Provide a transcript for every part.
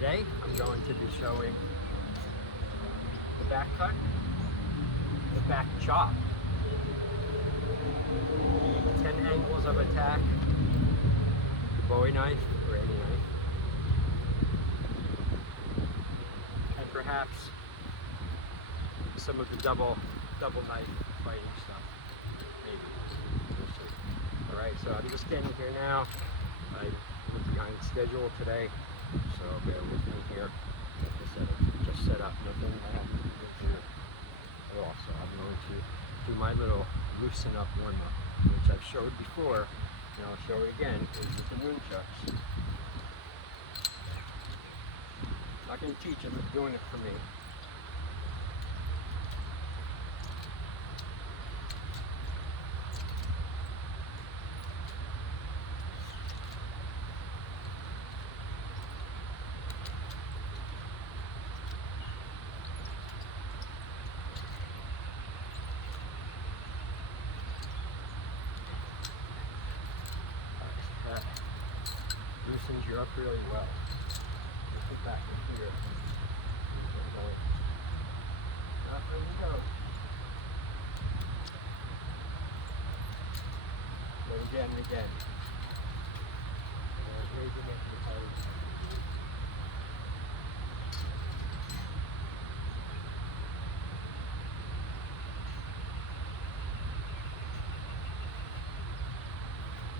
Today I'm going to be showing the back cut, the back chop, 10 angles of attack, the Bowie knife or any knife, and perhaps some of the double knife fighting stuff. Maybe. We'll see. Alright, so I'm just standing here now. I'm behind schedule today, so bear with me here. Like I said, just set up, nothing I haven't been here at all. So I'm going to do my little loosen up warm up, which I've showed before, and I'll show it again with the nunchucks. Not going to teach it, I'm doing it for me. Loosens you up really well. Put it back in here. There we go. Go again and again. Raise it up to the toes.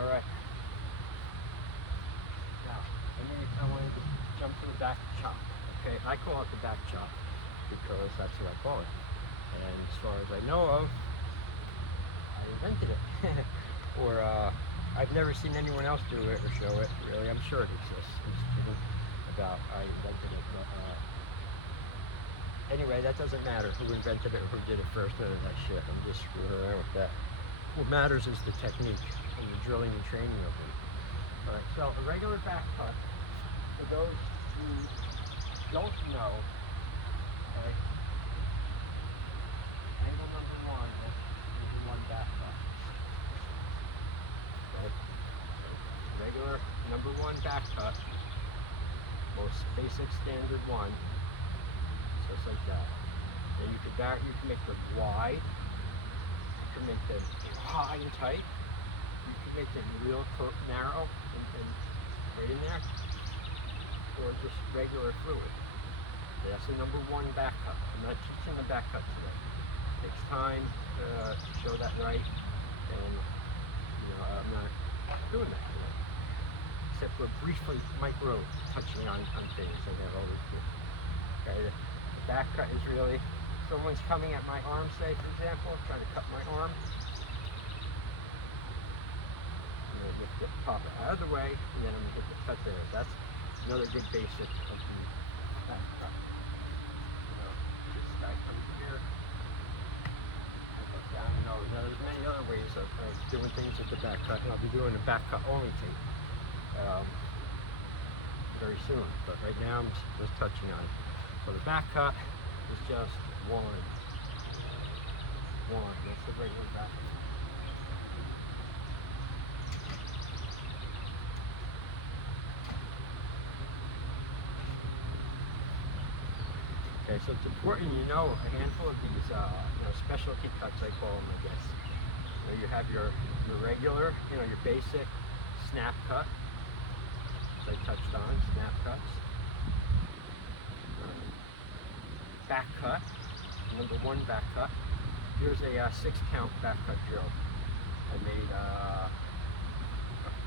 All right. I wanted to jump to the back chop. Okay, I call it the back chop because that's what I call it. And as far as I know of, I invented it. Or I've never seen anyone else do it or show it. Really, I'm sure it exists. About I invented it. But, anyway, that doesn't matter who invented it or who did it first. None of that shit. I'm just screwing around with that. What matters is the technique and the drilling and training of it. All right, so a regular back cut. For those who don't know, okay, angle number one is the one back cut. Okay. Regular number one back cut, most basic standard one, just like that. And you can make them wide, you can make them high and tight, you can make them real narrow and right in there, or just regular fluid. That's the number one back cut. I'm not teaching the back cut today. It takes time to show that right, and I'm not doing that today. Except for briefly micro touching on things that I always do. Okay, the back cut is really, someone's coming at my arm, say for example, trying to cut my arm. I'm going to pop it out of the way, and then I'm going to hit the cut there. That's another good basic of the back cut. This guy comes here, I go down. There's many other ways of doing things with the back cut, and I'll be doing a back cut only tape very soon. But right now I'm just touching on it. So the back cut is just one. That's the regular back cut. Okay, so it's important you know a handful of these specialty cuts, I call them, I guess. You have your regular, your basic snap cut, as I touched on, snap cuts. Back cut, number one back cut. Here's a 6-count back cut drill I made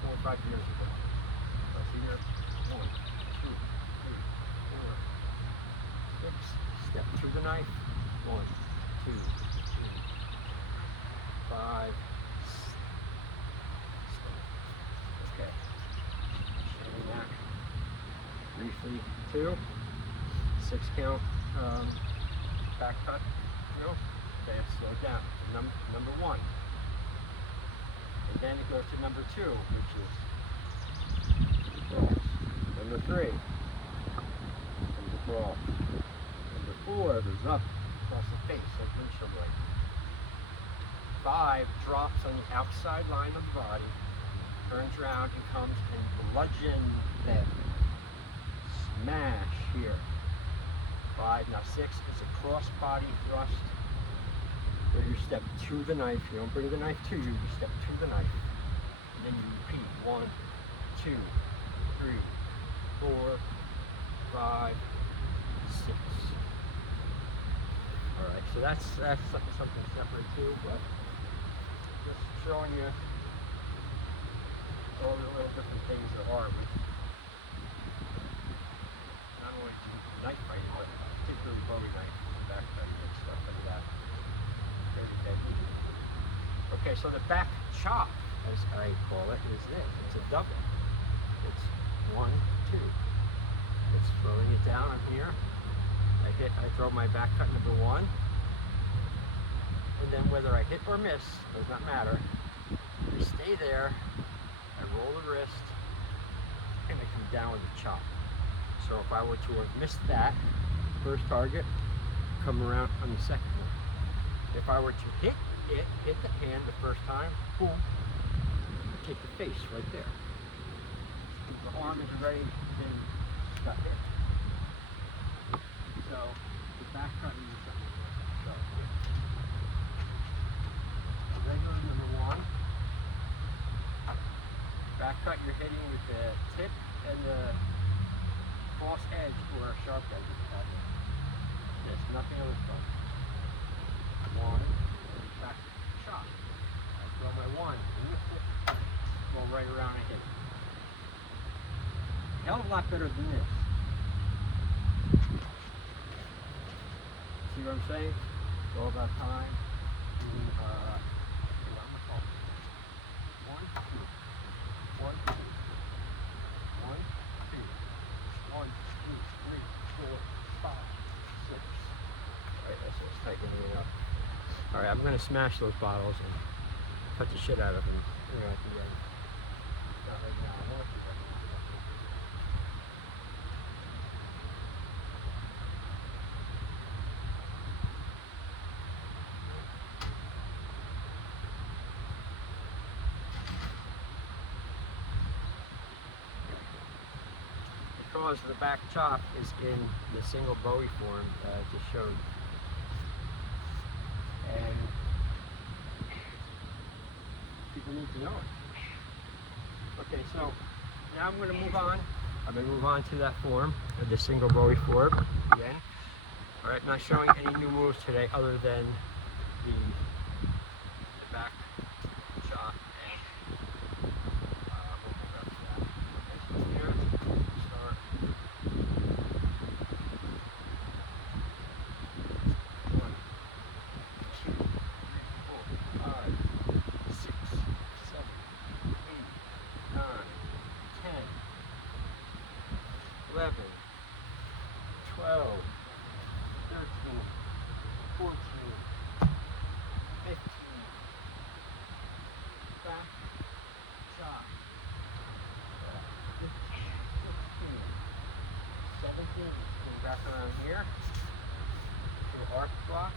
4 or 5 years ago. So here, 1, 2, 3, 4, 6, step through the knife, 1, 2, 3, 5, okay, showing that briefly, 2, 6-count back cut, okay, it's slowed down, number 1, and then it goes to number 2, which is cross, number 3, comes across. Number 4 goes up across the face like windshield wiper. 5 drops on the outside line of the body, turns around and comes and bludgeons them. smash here. 5, now 6 is a cross body thrust where you step to the knife. You don't bring the knife to you, you step to the knife. And then you repeat 1, 2, 3, 4, 5, 6. Alright, so that's something separate too, but just showing you all the little different things there are with not only knife fighting, but particularly Bowie knife, back cutting and stuff like that. Very deadly. Okay, so the back chop, as I call it, is this. It's a double. It's 1, 2. It's throwing it down on here. I throw my back cut number 1. And then whether I hit or miss, does not matter. I stay there, I roll the wrist, and I come down with the chop. So if I were to have missed that first target, come around on the second one. If I were to hit the hand the first time, boom, take the face right there. The arm is already been cut hit. So the back cutting is something to show here. Regular number 1. Back cut you're hitting with the tip and the false edge or a sharp edge of the pattern. There's nothing on the front. 1, back chop. I throw my 1, lift it, go right around and hit it. Hell of a lot better than this. See what I'm saying? It's all about time. Alright, I'm going to smash those bottles and cut the shit out of them. At the end. Not right now. I want to. Because the back chop is in the single Bowie form that I just showed. And people need to know it. Okay, so now I'm going to move on. I'm going to move on to that form, the single Bowie form again. Alright, not showing any new moves today other than the back chop and we'll move up to that. Okay, so here, start. 1, 2, 3, 4, 5, 6, 7, 8, 9, 10, 11, 12, 13, 14, 15, back, chop, 15, 16, 17, go back around here, to arc block,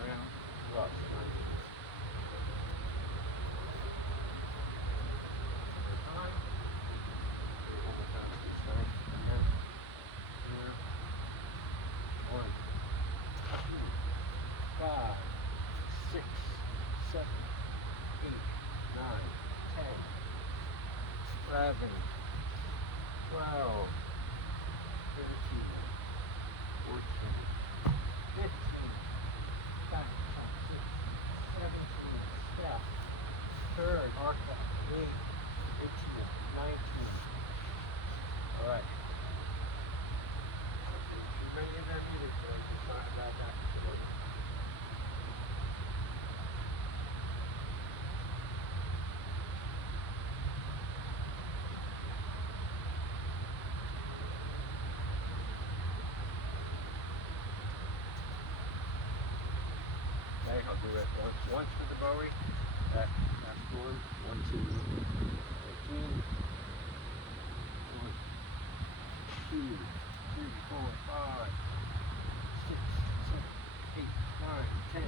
around, block. Eleven, 12, 13, 14, 15, back, 16, 17, step, third, arc back, 8, 18, 19. Alright. Too many of them either, so I'm just talking about that. I'll do it once for the Bowie, that form, 1, 2, 13, 1, 2, 3, 4, 5, 6, 7, 8, 9, 10.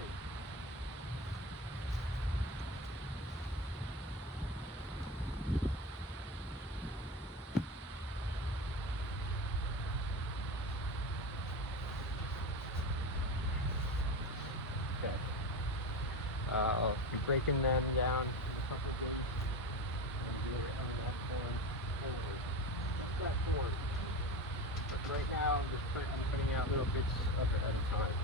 I'll be breaking them down a couple of them and do it on that form forward. That form. But right now I'm putting out little bits of it at a time.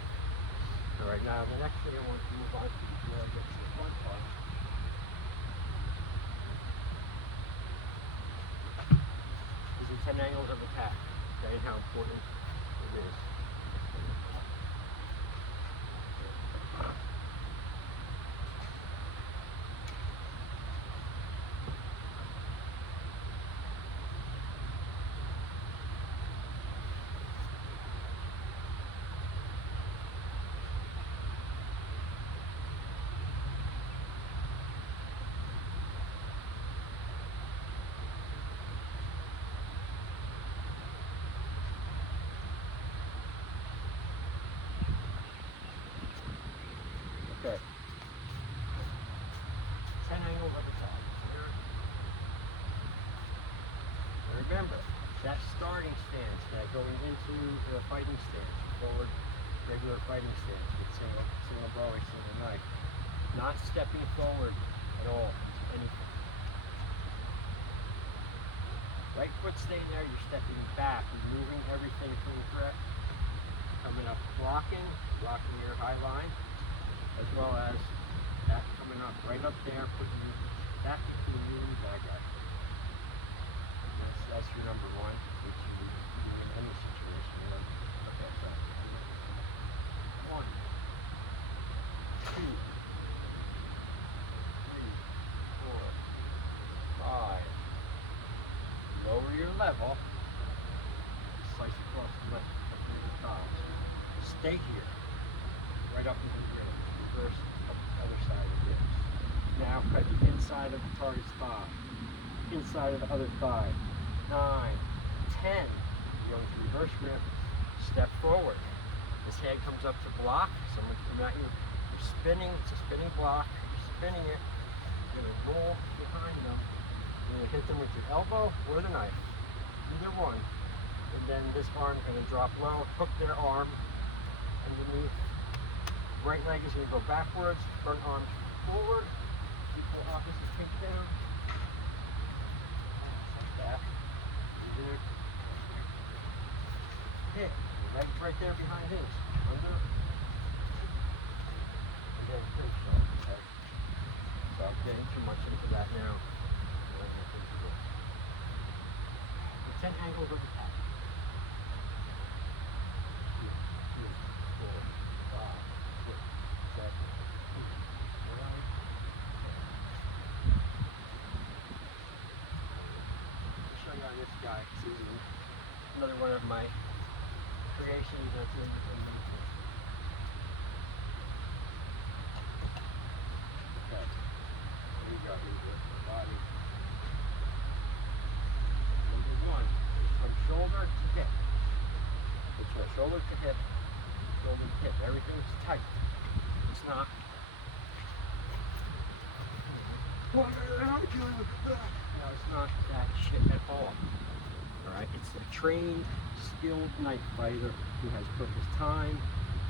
So right now the next thing I want to move on to is where I get to the fun part. Is the 10 angles of attack. Okay, and how important it is. Okay. 10 angles of attack. Remember, that starting stance, that going into the fighting stance, forward, regular fighting stance with single Bowie, single knife. Not stepping forward at all into anything. Right foot staying there, you're stepping back, you're moving everything from the threat. Coming up, blocking your high line, as well as that coming up right up there, putting you back between you and the bad guy. That's your number one, which you do in any situation. You know, okay, so 1, 2, 3, 4, 5. Lower your level. Slice across the left of your thighs. Stay here. Right up into the ribs. Reverse up the other side of the ribs. Now cut the inside of the target's thigh. Inside of the other thigh. 9, 10. You're going to reverse grip. Step forward. This hand comes up to block. Someone's coming at you. You're spinning. It's a spinning block. You're spinning it. You're going to roll behind them. You're going to hit them with your elbow or the knife. Either one. And then this arm is going to drop low. Hook their arm underneath. Right leg is going to go backwards. Front arm forward. Equal opposite takedown. Like that. Hit. Your leg's right there behind his. Under. And then finish off. Okay? So I'm getting too much into that now. 10 angles of attack. 2, 3, 4, 5, 6, 7, 8, 9. I'll show you on this guy. This is another one of my creations that's in the okay. Here you go. Here's the body. From shoulder to hip. It's from shoulder to hip, shoulder to hip. Everything's tight. It's not. What am I doing with that? No, it's not that shit at all. Alright? It's a trained, skilled knife fighter who has put his time,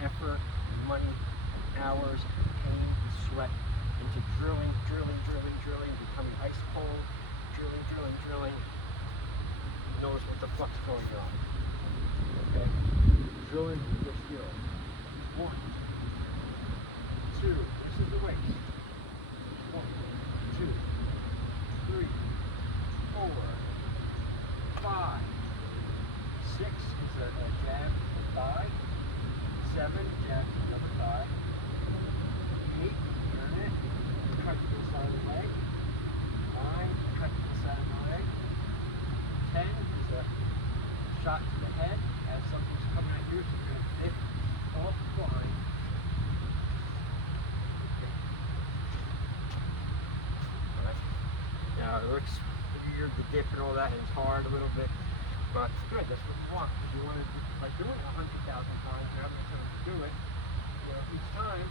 effort, money, hours, pain, and sweat into drilling, becoming ice cold, drilling. Knows what the fuck's going on. Okay? Drilling the skill. 1, 2, this is the waist. 1, 2, 3, 4, 5, 6 is a jab to the thigh. 7, jab to another thigh. 8, turn it, cut to the side of the leg. 9, cut to the side of the leg. 10 is a shot to the head as something's coming at you, so you're going to fit off the line. Okay. Right. Now it looks weird, the dip and all that, and it's hard a little bit, but it's good. That's what you want. Because you want to do, like doing it 100,000 times, you're having to do it. You know, each time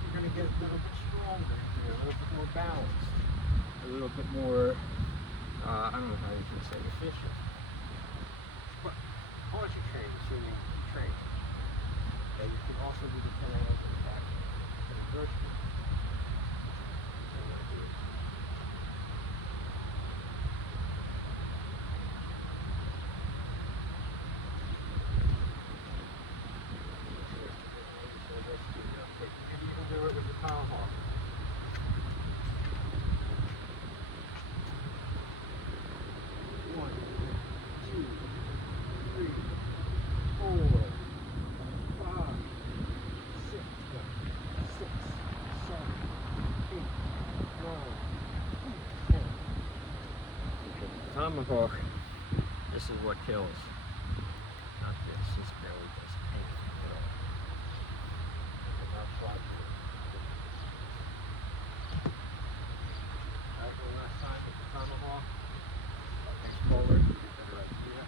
you're going to get a little bit stronger, a little bit more balanced, a little bit more. I don't know how you can say efficient. But once you train, assuming you train, you can also do the 10 angles of attack in reverse grip. with the tomahawk. One, two, three, four, five, six, seven, 8, 9, 10. Because the tomahawk, this is what kills. Not this. This barely does anything at all. Alright, one last time with the tomahawk. Face forward, you get a better idea.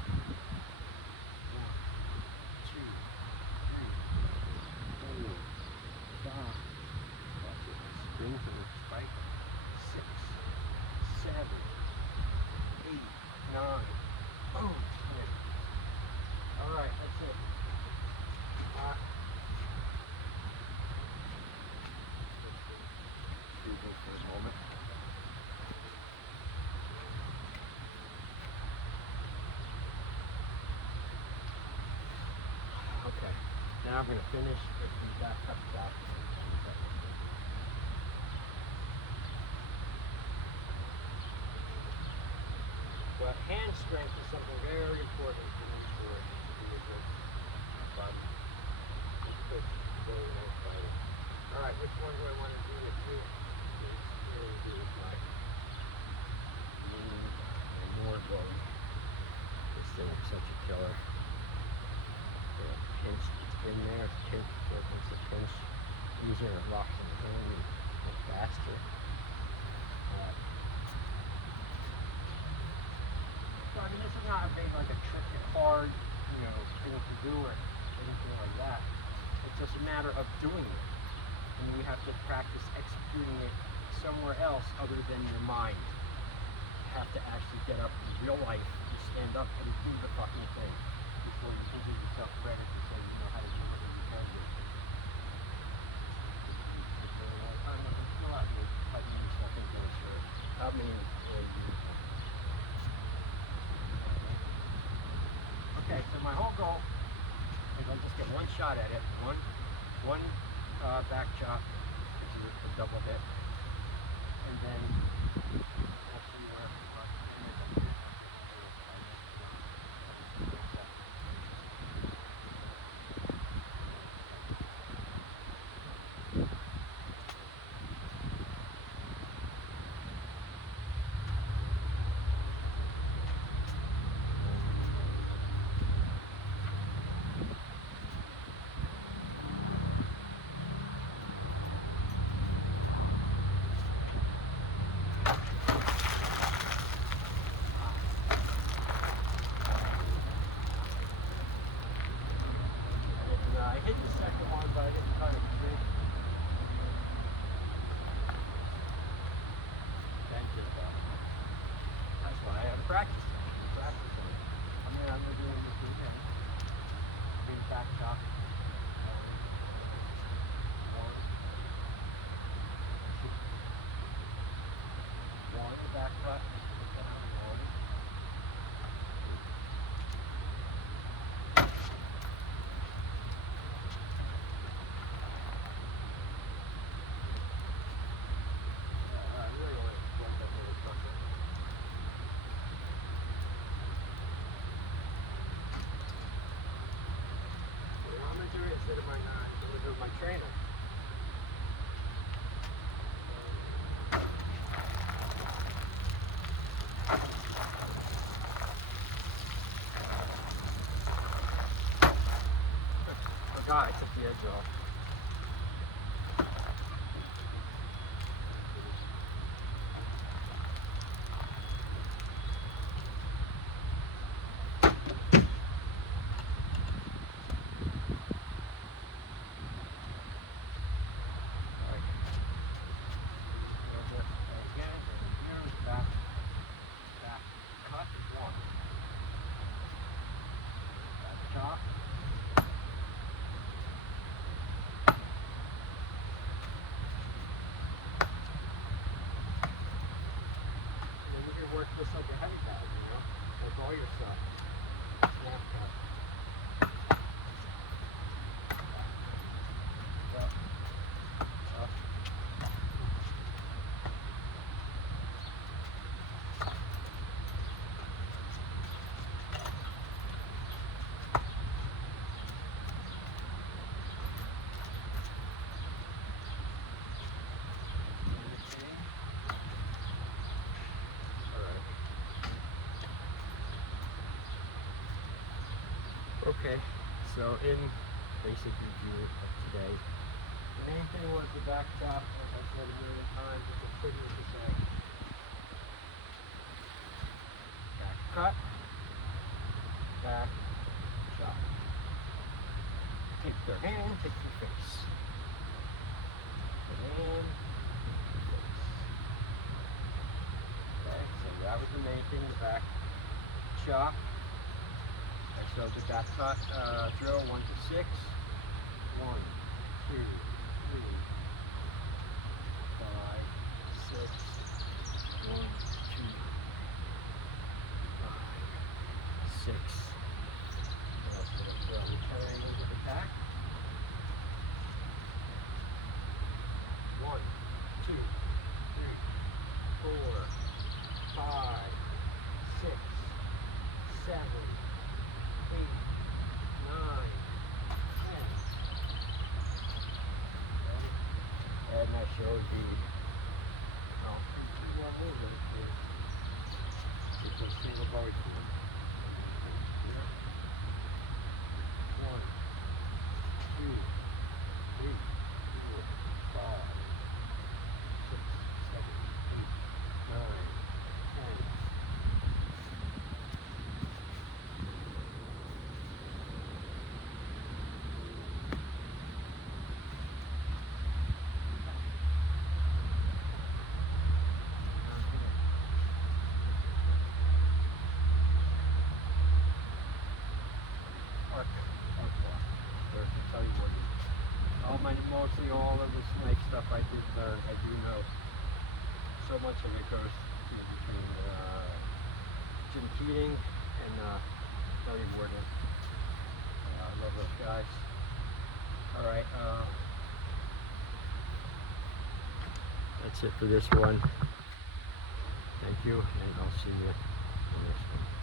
1, 2, 3, 4, 5. Watch it. Spin for the spike. 6, 7, 8, 9. Boom. Alright, that's it. Do this for a moment. Okay, now I'm going to finish with the back cut job. Well, hand strength is something very important for me to be a good body. It's good, very nice body. Alright, which one do I want to do it with? Really do it like more Bowie. This thing is such a killer. Pinch, it's in there, it's pinch, it's a pinch. Easier to lock in the hand and go faster. So I mean, this is not made like a tricky, hard, thing to do or anything like that. It's just a matter of doing it. And you have to practice executing it somewhere else other than your mind. You have to actually get up in real life and stand up and do the fucking thing before you can give yourself credit to say you know how to do it and you can do it. I'm still out here fighting yourself into a shirt. Okay, so my whole goal is I'll just get one shot at it, one back chop, which is a double hit, and then I'll see where hit the second one, but I didn't cut it straight. That's why I have practice. I'm gonna do it this weekend. Big back chop. One back cut. One. Instead of my trainer. Oh God, I took the edge off. Okay, so in basic review of today, the main thing was the back chop, like I said a million times, it's a pretty to say. Back cut, back chop. Take their hand, take your face. The hand, take your face. Okay, so that was the main thing, the back chop. I showed the back cut drill 1 to 6. 1, 2, 3, 5, 6. 1, 2, 5, 6. The triangles at the back. 1, 2, 3, 4, 5, 6, 7, 8, 9, 10. And I showed the it's a single Bowie tool. 1, 2, 3, 4, 5, 6, 7, 8, 9, 10. Mostly all of the snake stuff I did learn, I do know. So much of it goes between Jim Keating and Billy Warden. I love those guys. Alright, that's it for this one. Thank you, and I'll see you in the next one.